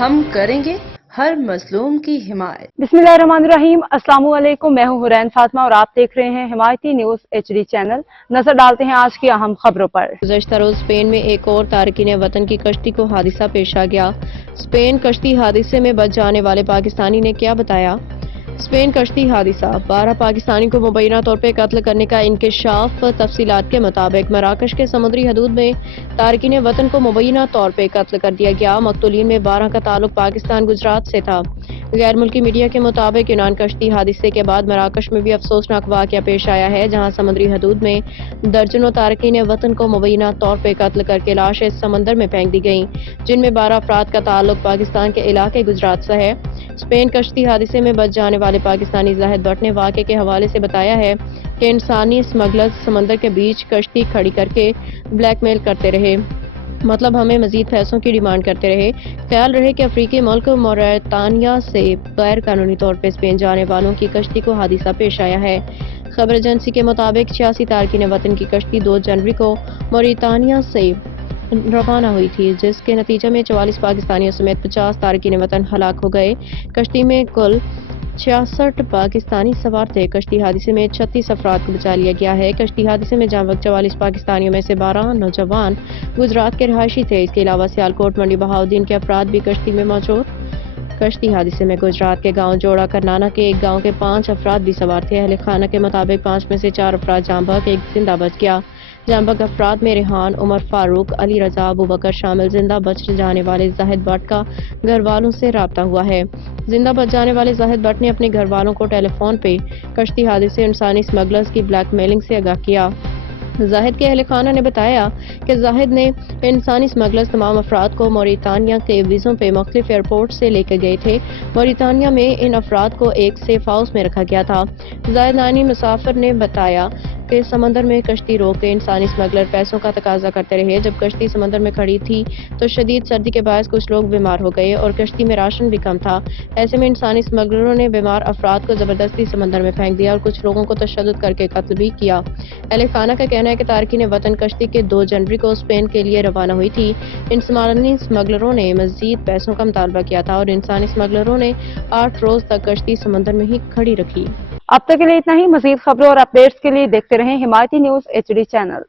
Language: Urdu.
ہم کریں گے ہر مظلوم کی حمایت۔ بسم اللہ الرحمن الرحیم، السلام علیکم، میں ہوں حرین فاطمہ اور آپ دیکھ رہے ہیں حمایتی نیوز HD چینل۔ نظر ڈالتے ہیں آج کی اہم خبروں پر۔ گزشتہ روز اسپین میں ایک اور تارکین وطن کی کشتی کو حادثہ پیش آ گیا۔ اسپین کشتی حادثے میں بچ جانے والے پاکستانی نے کیا بتایا؟ اسپین کشتی حادثہ، 12 پاکستانی کو مبینہ طور پہ قتل کرنے کا انکشاف۔ تفصیلات کے مطابق مراکش کے سمندری حدود میں تارکین وطن کو مبینہ طور پہ قتل کر دیا گیا۔ مقتولین میں 12 کا تعلق پاکستان گجرات سے تھا۔ غیر ملکی میڈیا کے مطابق یونان کشتی حادثے کے بعد مراکش میں بھی افسوسناک واقعہ پیش آیا ہے، جہاں سمندری حدود میں درجنوں تارکین وطن کو مبینہ طور پہ قتل کر کے لاشیں سمندر میں پھینک دی گئیں، جن میں 12 افراد کا تعلق پاکستان کے علاقے گجرات سے ہے۔ اسپین کشتی حادثے میں بچ جانے والے پاکستانی زاہد بٹ نے واقعے کے حوالے سے بتایا ہے کہ انسانی اسمگلرز سمندر کے بیچ کشتی کھڑی کر کے بلیک میل کرتے رہے، مطلب ہمیں مزید پیسوں کی ڈیمانڈ کرتے رہے۔ خیال رہے کہ افریقی ملک موریتانیا سے غیر قانونی طور پہ اسپین جانے والوں کی کشتی کو حادثہ پیش آیا ہے۔ خبر ایجنسی کے مطابق 86 تارکین وطن کی کشتی 2 جنوری کو موریتانیا سے روانہ ہوئی تھی، جس کے نتیجے میں 44 پاکستانیوں سمیت 50 تارکین وطن ہلاک ہو گئے۔ کشتی میں کل 66 پاکستانی سوار تھے۔ کشتی حادثے میں 36 افراد کو بچا لیا گیا ہے۔ کشتی حادثے میں جاں بحق 44 پاکستانیوں میں سے 12 نوجوان گجرات کے رہائشی تھے۔ اس کے علاوہ سیالکوٹ منڈی بہاؤالدین کے افراد بھی کشتی میں موجود۔ کشتی حادثے میں گجرات کے گاؤں جوڑا کرنانا کے ایک گاؤں کے 5 افراد بھی سوار تھے۔ اہل خانہ کے مطابق 5 میں سے 4 افراد جاں بحق، ایک زندہ بچ گیا۔ جاں بحق افراد میں ریحان، عمر فاروق، علی رضا، ابوبکر شامل۔ زندہ بچ جانے والے زاہد بٹ کا گھر والوں سے رابطہ ہوا ہے۔ زندہ بچ جانے والے زاہد بٹ نے اپنے گھر والوں کو ٹیلی فون پہ کشتی حادثے انسانی اسمگلرز کی بلیک میلنگ سے آگاہ کیا۔ زاہد کے اہل خانہ نے بتایا کہ زاہد نے انسانی اسمگلرز تمام افراد کو موریتانیا کے ویزوں پہ مختلف ایئرپورٹ سے لے کے گئے تھے۔ موریتانیا میں ان افراد کو ایک سیف ہاؤس میں رکھا گیا تھا۔ زاہد نامی مسافر نے بتایا کہ سمندر میں کشتی روک کے انسانی اسمگلر پیسوں کا تقاضا کرتے رہے۔ جب کشتی سمندر میں کھڑی تھی تو شدید سردی کے باعث کچھ لوگ بیمار ہو گئے اور کشتی میں راشن بھی کم تھا۔ ایسے میں انسانی اسمگلروں نے بیمار افراد کو زبردستی سمندر میں پھینک دیا اور کچھ لوگوں کو تشدد کر کے قتل بھی کیا۔ اہل خانہ کا کہنا ہے کہ تارکین وطن کشتی کے 2 جنوری کو اسپین کے لیے روانہ ہوئی تھی۔ انسانی اسمگلروں نے مزید پیسوں کا مطالبہ کیا تھا اور انسانی اسمگلروں نے 8 روز تک کشتی سمندر میں ہی کھڑی رکھی۔ اب تک کے لیے اتنا ہی۔ مزید خبروں اور اپڈیٹس کے لیے دیکھتے رہیں حمایتی نیوز HD چینل۔